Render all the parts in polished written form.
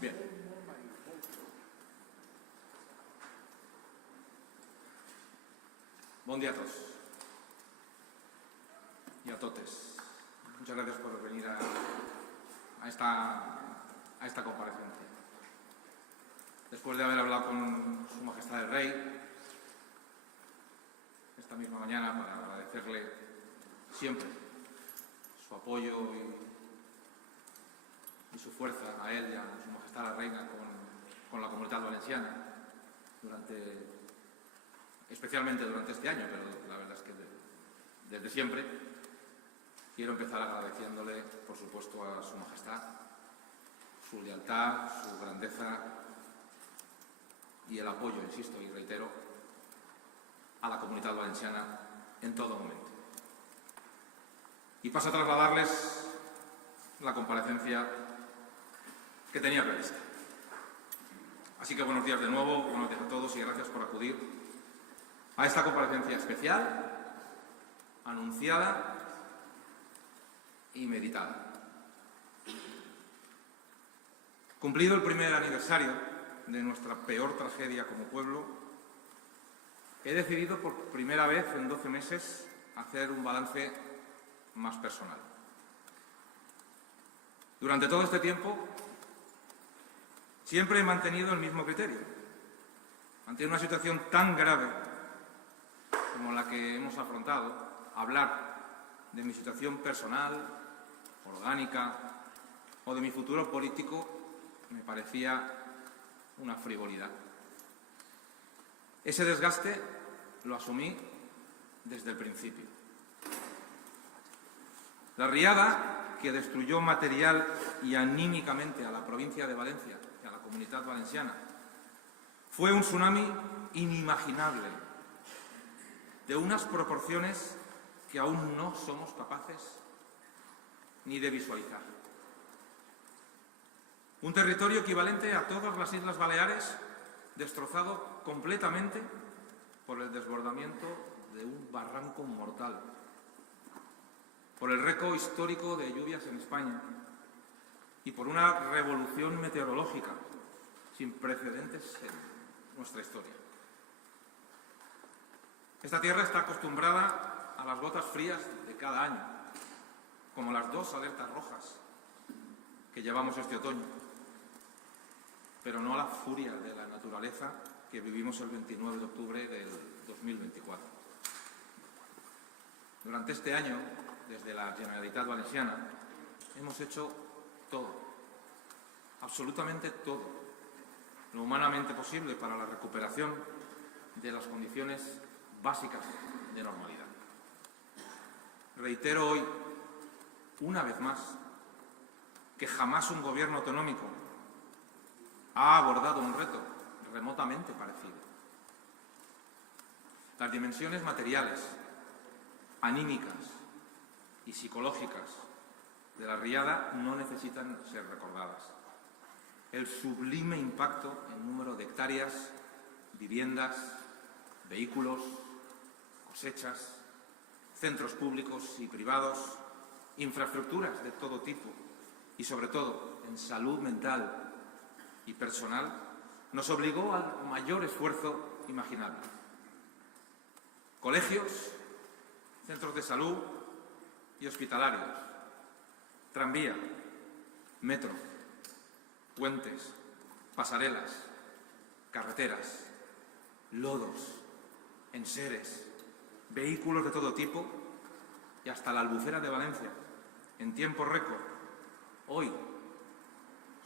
Bien. Buen día a todos y a totes. Muchas gracias por venir a esta comparecencia. Después de haber hablado con Su Majestad el Rey esta misma mañana para agradecerle siempre su apoyo y su fuerza a él y a Su Majestad la Reina con la Comunitat Valenciana, especialmente durante este año, pero la verdad es que desde siempre. Quiero empezar agradeciéndole, por supuesto, a Su Majestad su lealtad, su grandeza y el apoyo, insisto y reitero, a la Comunitat Valenciana en todo momento. Y paso a trasladarles la comparecencia que tenía prevista. Así que buenos días de nuevo, buenos días a todos y gracias por acudir a esta comparecencia especial, anunciada y meditada. Cumplido el primer aniversario de nuestra peor tragedia como pueblo, he decidido por primera vez en 12 meses hacer un balance más personal. Durante todo este tiempo siempre he mantenido el mismo criterio. Ante una situación tan grave como la que hemos afrontado, hablar de mi situación personal, orgánica o de mi futuro político me parecía una frivolidad. Ese desgaste lo asumí desde el principio. La riada que destruyó material y anímicamente a la provincia de Valencia y a la Comunitat Valenciana fue un tsunami inimaginable, de unas proporciones que aún no somos capaces ni de visualizar. Un territorio equivalente a todas las Islas Baleares, destrozado completamente por el desbordamiento de un barranco mortal, por el récord histórico de lluvias en España y por una revolución meteorológica sin precedentes en nuestra historia. Esta tierra está acostumbrada a las gotas frías de cada año, como las 2 alertas rojas que llevamos este otoño, pero no a la furia de la naturaleza que vivimos el 29 de octubre del 2024. Durante este año, desde la Generalitat Valenciana, hemos hecho todo, absolutamente todo, lo humanamente posible para la recuperación de las condiciones básicas de normalidad. Reitero hoy, una vez más, que jamás un gobierno autonómico ha abordado un reto remotamente parecido. Las dimensiones materiales, anímicas y psicológicas de la riada no necesitan ser recordadas. El sublime impacto en número de hectáreas, viviendas, vehículos, cosechas, centros públicos y privados, infraestructuras de todo tipo y, sobre todo, en salud mental y personal, nos obligó al mayor esfuerzo imaginable. Colegios, centros de salud y hospitalarios, tranvía, metro, puentes, pasarelas, carreteras, lodos, enseres, vehículos de todo tipo y hasta la Albufera de Valencia, en tiempo récord, hoy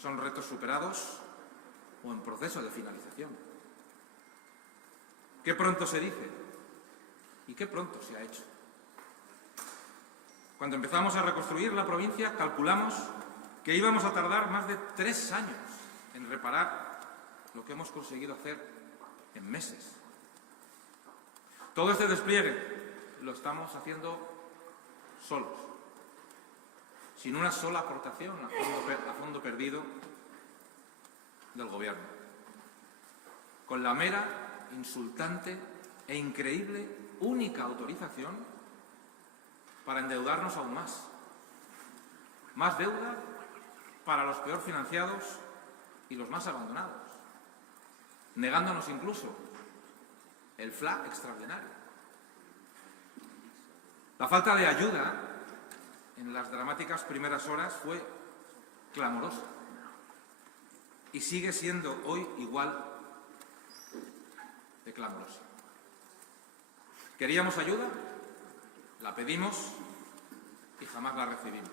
son retos superados o en proceso de finalización. Qué pronto se dice y qué pronto se ha hecho. Cuando empezamos a reconstruir la provincia, calculamos que íbamos a tardar más de 3 años en reparar lo que hemos conseguido hacer en meses. Todo este despliegue lo estamos haciendo solos, sin una sola aportación a fondo perdido del Gobierno, con la mera, insultante e increíble única autorización para endeudarnos aún más. Más deuda para los peor financiados y los más abandonados, negándonos incluso el FLA extraordinario. La falta de ayuda en las dramáticas primeras horas fue clamorosa y sigue siendo hoy igual de clamorosa. ¿Queríamos ayuda? La pedimos y jamás la recibimos.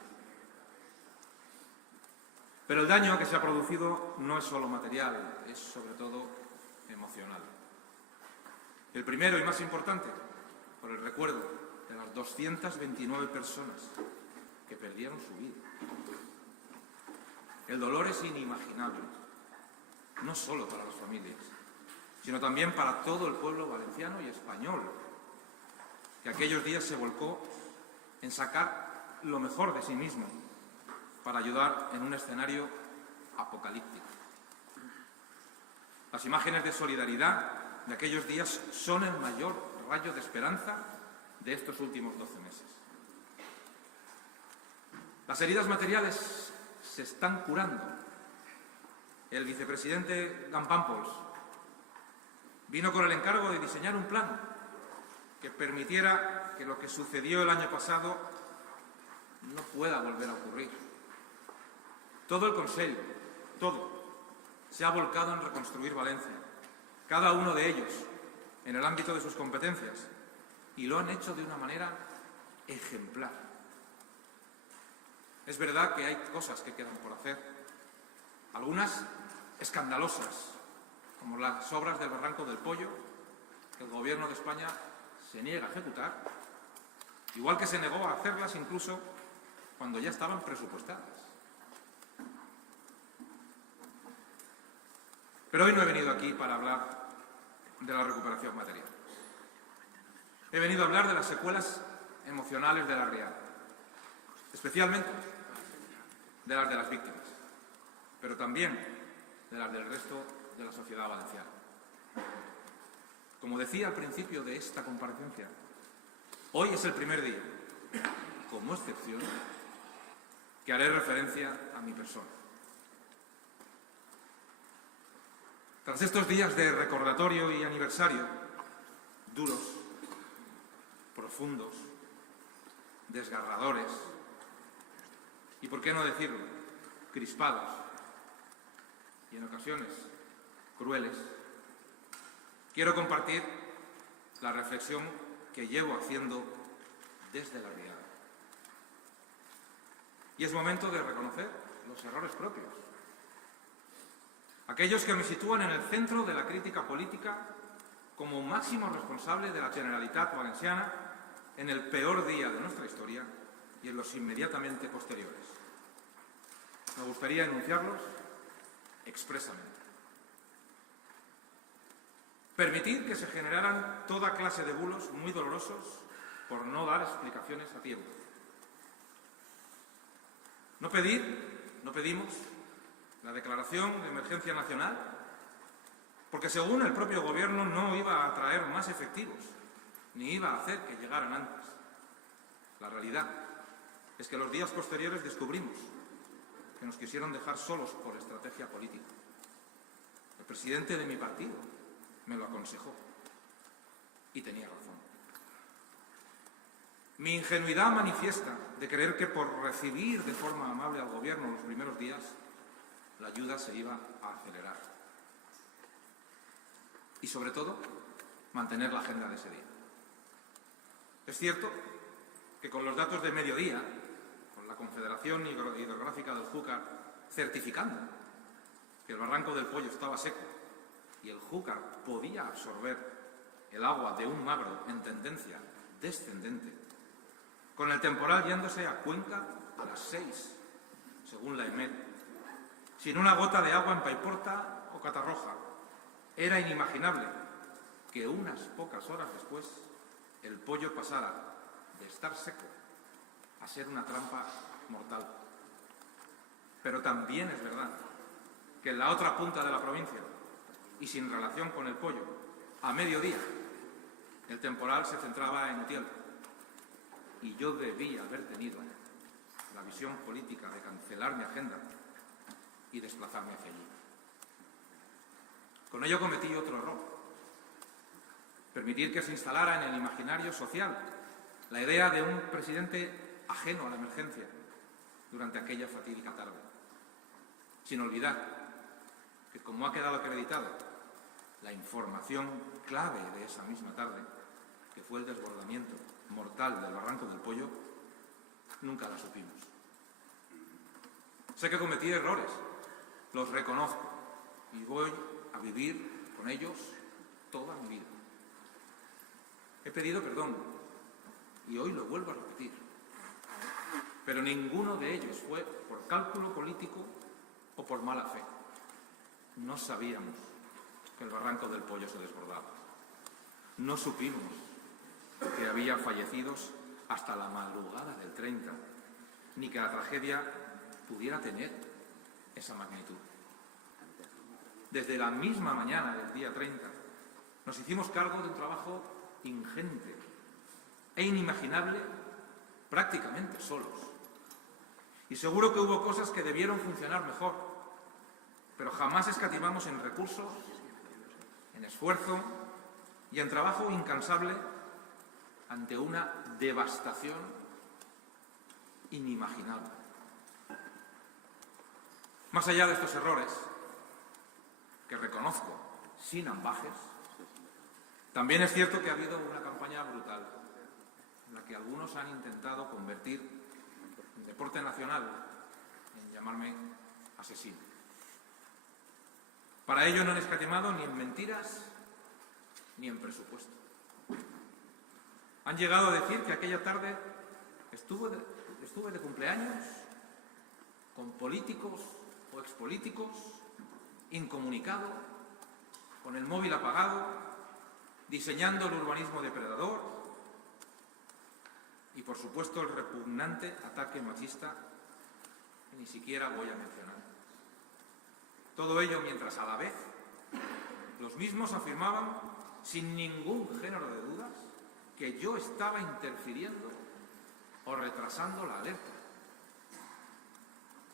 Pero el daño que se ha producido no es solo material, es sobre todo emocional. El primero y más importante, por el recuerdo de las 229 personas que perdieron su vida. El dolor es inimaginable, no solo para las familias, sino también para todo el pueblo valenciano y español, que aquellos días se volcó en sacar lo mejor de sí mismo para ayudar en un escenario apocalíptico. Las imágenes de solidaridad de aquellos días son el mayor rayo de esperanza de estos últimos 12 meses. Las heridas materiales se están curando. El vicepresidente Campampols vino con el encargo de diseñar un plan que permitiera que lo que sucedió el año pasado no pueda volver a ocurrir. Todo el Consejo, todo, se ha volcado en reconstruir Valencia, cada uno de ellos en el ámbito de sus competencias, y lo han hecho de una manera ejemplar. Es verdad que hay cosas que quedan por hacer, algunas escandalosas, como las obras del Barranco del Pollo, que el Gobierno de España se niega a ejecutar, igual que se negó a hacerlas incluso cuando ya estaban presupuestadas. Pero hoy no he venido aquí para hablar de la recuperación material. He venido a hablar de las secuelas emocionales de la riada, especialmente de las de las víctimas, pero también de las del resto de la sociedad valenciana. Como decía al principio de esta comparecencia, hoy es el primer día, como excepción, que haré referencia a mi persona. Tras estos días de recordatorio y aniversario, duros, profundos, desgarradores y, por qué no decirlo, crispados y en ocasiones crueles, quiero compartir la reflexión que llevo haciendo desde la riada. Y es momento de reconocer los errores propios, aquellos que me sitúan en el centro de la crítica política como máximo responsable de la Generalitat Valenciana en el peor día de nuestra historia y en los inmediatamente posteriores. Me gustaría enunciarlos expresamente. Permitir que se generaran toda clase de bulos muy dolorosos por no dar explicaciones a tiempo. No pedimos la declaración de emergencia nacional porque, según el propio Gobierno, no iba a traer más efectivos ni iba a hacer que llegaran antes. La realidad es que los días posteriores descubrimos que nos quisieron dejar solos por estrategia política. El presidente de mi partido me lo aconsejó y tenía razón. Mi ingenuidad manifiesta de creer que por recibir de forma amable al Gobierno los primeros días, la ayuda se iba a acelerar. Y, sobre todo, mantener la agenda de ese día. Es cierto que con los datos de mediodía, con la Confederación Hidrográfica del Júcar certificando que el Barranco del Pollo estaba seco y el Júcar podía absorber el agua de un Magro en tendencia descendente, con el temporal yéndose a Cuenca a las 6, según la EMET, sin una gota de agua en Paiporta o Catarroja, era inimaginable que unas pocas horas después el Pollo pasara de estar seco a ser una trampa mortal. Pero también es verdad que en la otra punta de la provincia, y sin relación con el Pollo, a mediodía, el temporal se centraba en Utiel. Y yo debía haber tenido la visión política de cancelar mi agenda y desplazarme hacia allí. Con ello cometí otro error: permitir que se instalara en el imaginario social la idea de un presidente ajeno a la emergencia durante aquella fatídica tarde, sin olvidar que, como ha quedado acreditado, la información clave de esa misma tarde, que fue el desbordamiento mortal del Barranco del Pollo, nunca la supimos. Sé que cometí errores, los reconozco, y voy a vivir con ellos toda mi vida. He pedido perdón y hoy lo vuelvo a repetir, pero ninguno de ellos fue por cálculo político o por mala fe. No sabíamos que el Barranco del Pollo se desbordaba. No supimos que había fallecidos hasta la madrugada del 30, ni que la tragedia pudiera tener esa magnitud. Desde la misma mañana del día 30 nos hicimos cargo de un trabajo ingente e inimaginable prácticamente solos. Y seguro que hubo cosas que debieron funcionar mejor, pero jamás escatimamos en recursos, en esfuerzo y en trabajo incansable ante una devastación inimaginable. Más allá de estos errores, que reconozco sin ambajes, también es cierto que ha habido una campaña brutal en la que algunos han intentado convertir el deporte nacional en llamarme asesino. Para ello no han escatimado ni en mentiras ni en presupuesto. Han llegado a decir que aquella tarde estuve de cumpleaños con políticos o expolíticos, incomunicado, con el móvil apagado, diseñando el urbanismo depredador y, por supuesto, el repugnante ataque machista que ni siquiera voy a mencionar. Todo ello mientras, a la vez, los mismos afirmaban, sin ningún género de dudas, que yo estaba interfiriendo o retrasando la alerta.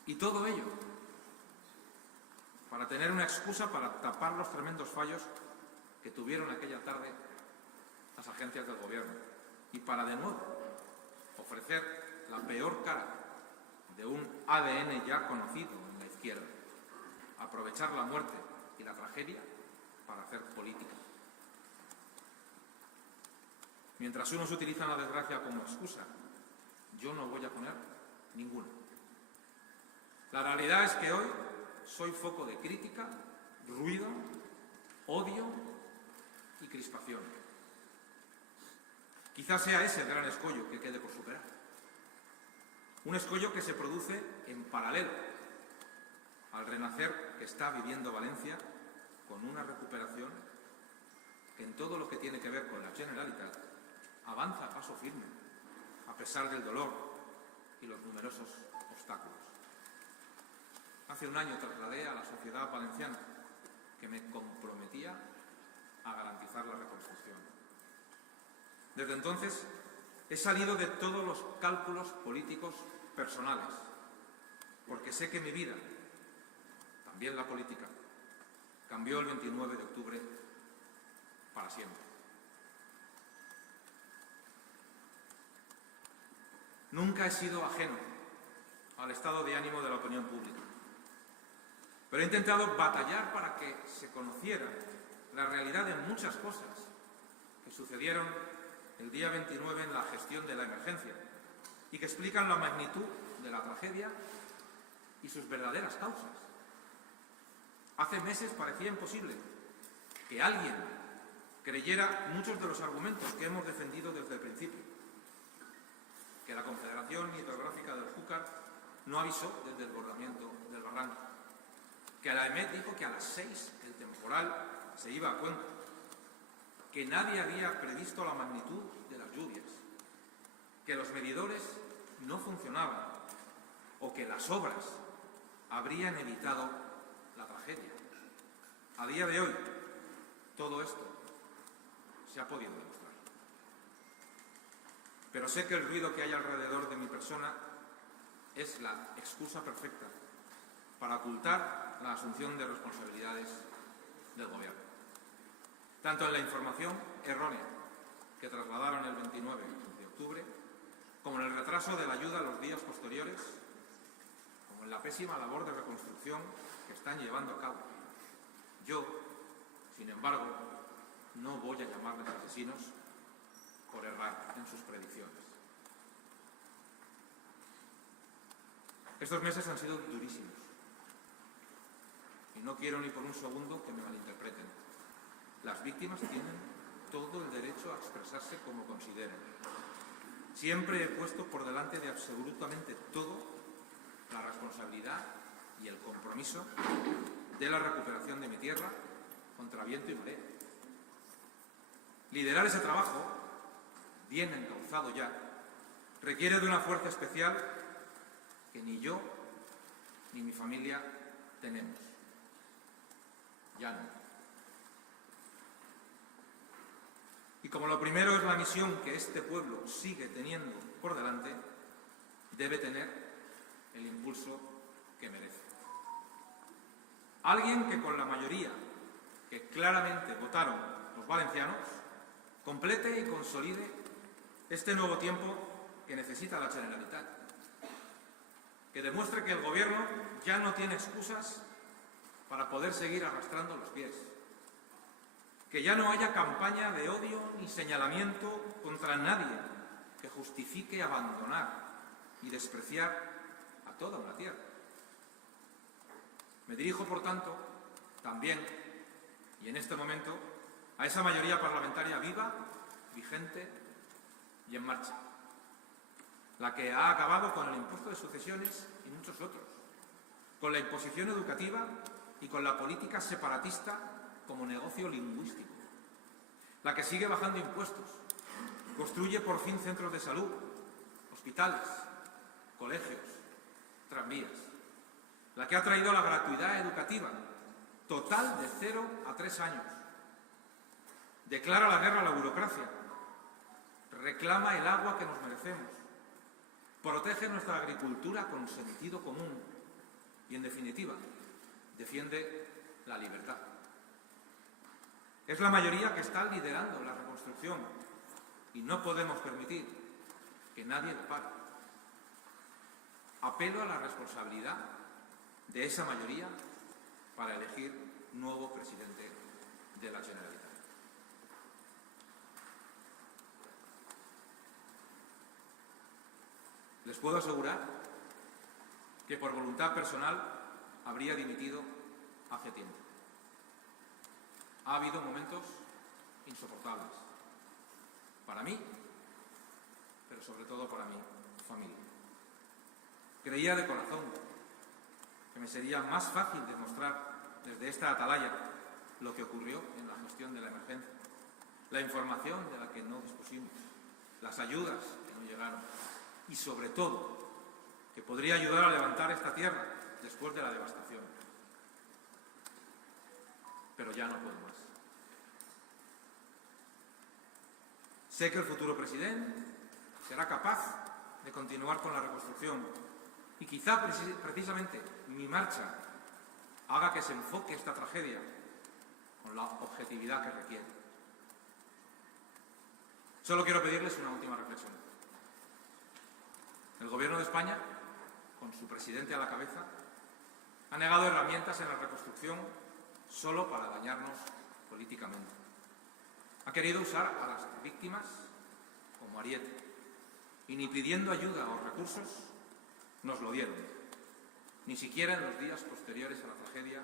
Y todo ello para tener una excusa para tapar los tremendos fallos que tuvieron aquella tarde las agencias del gobierno y para, de nuevo, ofrecer la peor cara de un ADN ya conocido en la izquierda: aprovechar la muerte y la tragedia para hacer política. Mientras unos utilizan la desgracia como excusa, yo no voy a poner ninguna. La realidad es que hoy soy foco de crítica, ruido, odio y crispación. Quizás sea ese el gran escollo que quede por superar. Un escollo que se produce en paralelo al renacer que está viviendo Valencia, con una recuperación que, en todo lo que tiene que ver con la Generalitat, avanza a paso firme, a pesar del dolor y los numerosos obstáculos. Hace un año trasladé a la sociedad valenciana que me comprometía a garantizar la reconstrucción. Desde entonces he salido de todos los cálculos políticos personales, porque sé que mi vida, también la política, cambió el 29 de octubre para siempre. Nunca he sido ajeno al estado de ánimo de la opinión pública, pero he intentado batallar para que se conociera la realidad de muchas cosas que sucedieron el día 29 en la gestión de la emergencia y que explican la magnitud de la tragedia y sus verdaderas causas. Hace meses parecía imposible que alguien creyera muchos de los argumentos que hemos defendido desde el principio: que la Confederación Hidrográfica del Júcar no avisó del desbordamiento del barranco, que la EMET dijo que a las 6 el temporal se iba a Cuenca, que nadie había previsto la magnitud de las lluvias, que los medidores no funcionaban o que las obras habrían evitado la tragedia. A día de hoy, todo esto se ha podido demostrar. Pero sé que el ruido que hay alrededor de mi persona es la excusa perfecta para ocultar la asunción de responsabilidades del Gobierno. Tanto en la información errónea que trasladaron el 29 de octubre, como en el retraso de la ayuda a los días posteriores, como en la pésima labor de reconstrucción que están llevando a cabo. Yo, sin embargo, no voy a llamarles asesinos por errar en sus predicciones. Estos meses han sido durísimos y no quiero ni por un segundo que me malinterpreten. Las víctimas tienen todo el derecho a expresarse como consideren. Siempre he puesto por delante de absolutamente todo la responsabilidad y el compromiso de la recuperación de mi tierra contra viento y marea. Liderar ese trabajo, bien encauzado ya, requiere de una fuerza especial que ni yo ni mi familia tenemos. Ya no. Y como lo primero es la misión que este pueblo sigue teniendo por delante, debe tener el impulso que merece. Alguien que con la mayoría que claramente votaron los valencianos, complete y consolide este nuevo tiempo que necesita la Generalitat. Que demuestre que el Gobierno ya no tiene excusas para poder seguir arrastrando los pies. Que ya no haya campaña de odio ni señalamiento contra nadie que justifique abandonar y despreciar a toda una tierra. Me dirijo, por tanto, también, y en este momento, a esa mayoría parlamentaria viva, vigente y en marcha, la que ha acabado con el impuesto de sucesiones y muchos otros, con la imposición educativa y con la política separatista como negocio lingüístico, la que sigue bajando impuestos, construye por fin centros de salud, hospitales, colegios, tranvías, la que ha traído la gratuidad educativa total de 0 a 3 años, declara la guerra a la burocracia, reclama el agua que nos merecemos, protege nuestra agricultura con sentido común y, en definitiva, defiende la libertad. Es la mayoría que está liderando la reconstrucción y no podemos permitir que nadie la pare. Apelo a la responsabilidad de esa mayoría para elegir nuevo presidente de la Generalitat. Les puedo asegurar que por voluntad personal habría dimitido hace tiempo. Ha habido momentos insoportables para mí, pero sobre todo para mi familia. Creía de corazón que me sería más fácil demostrar desde esta atalaya lo que ocurrió en la gestión de la emergencia, la información de la que no dispusimos, las ayudas que no llegaron y, sobre todo, que podría ayudar a levantar esta tierra después de la devastación. Pero ya no puedo más. Sé que el futuro presidente será capaz de continuar con la reconstrucción y quizá precisamente mi marcha haga que se enfoque esta tragedia con la objetividad que requiere. Solo quiero pedirles una última reflexión. El Gobierno de España, con su presidente a la cabeza, ha negado herramientas en la reconstrucción solo para dañarnos políticamente. Ha querido usar a las víctimas como ariete y ni pidiendo ayuda o recursos nos lo dieron, ni siquiera en los días posteriores a la tragedia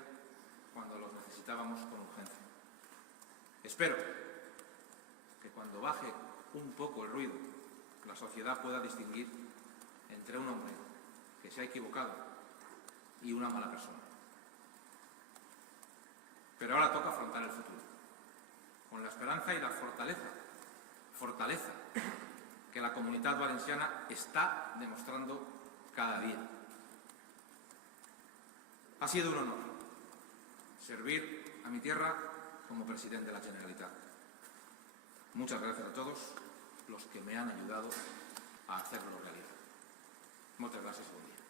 cuando los necesitábamos con urgencia. Espero que cuando baje un poco el ruido, la sociedad pueda distinguir entre un hombre que se ha equivocado y una mala persona. Pero ahora toca afrontar el futuro, con la esperanza y la fortaleza que la Comunitat Valenciana está demostrando cada día. Ha sido un honor servir a mi tierra como presidente de la Generalitat. Muchas gracias a todos los que me han ayudado a hacerlo realidad. Muchas gracias, buen día.